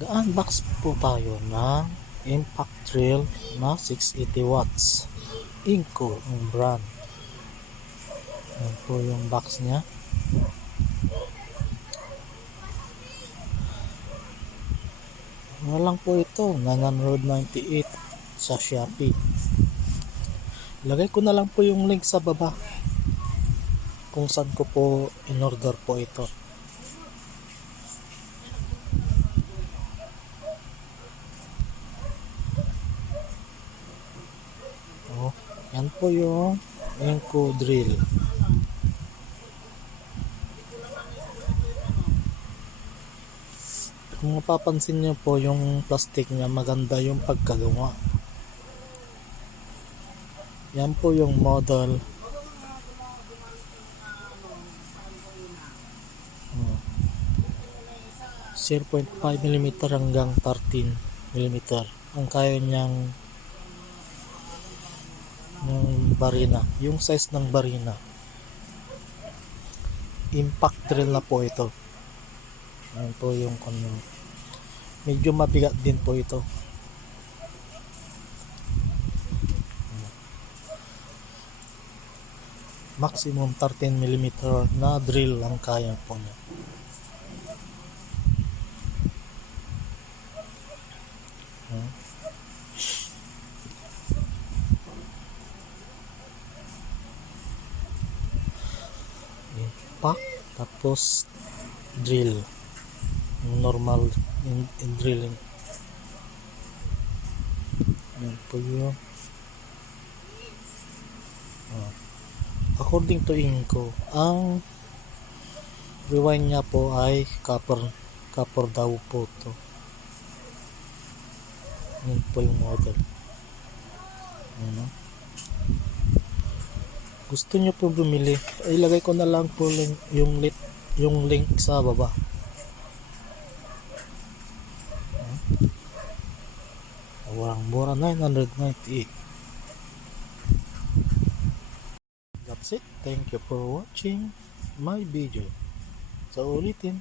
Ga-unbox po tayo ng Impact Drill na 680 watts. Inco ang brand. Yan po yung box niya. Walang po ito, 998 sa Shopee. Lagay ko na lang po yung link sa baba kung saan ko po in-order po ito. Oh, yan po yung Inco drill. Kung mapapansin nyo po yung plastic niya, maganda yung pagkagawa. Yan po yung model. 0.5 mm hanggang 13 mm ang kaya niyang yung barina, yung size ng barina. Impact drill na po ito. Yan po yung medyo mabigat din po ito. Maximum 13 mm na drill ang kaya po niya. Impact tapos drill, normal in drilling. Yan po yung according to Inco, ang rewind niya po ay copper daw po to. Yan po yung model. Gusto nyo po bumili, ilagay ko na lang po yung link sa baba. Walang mura, 998. That's it. Thank you for watching my video. So ulitin,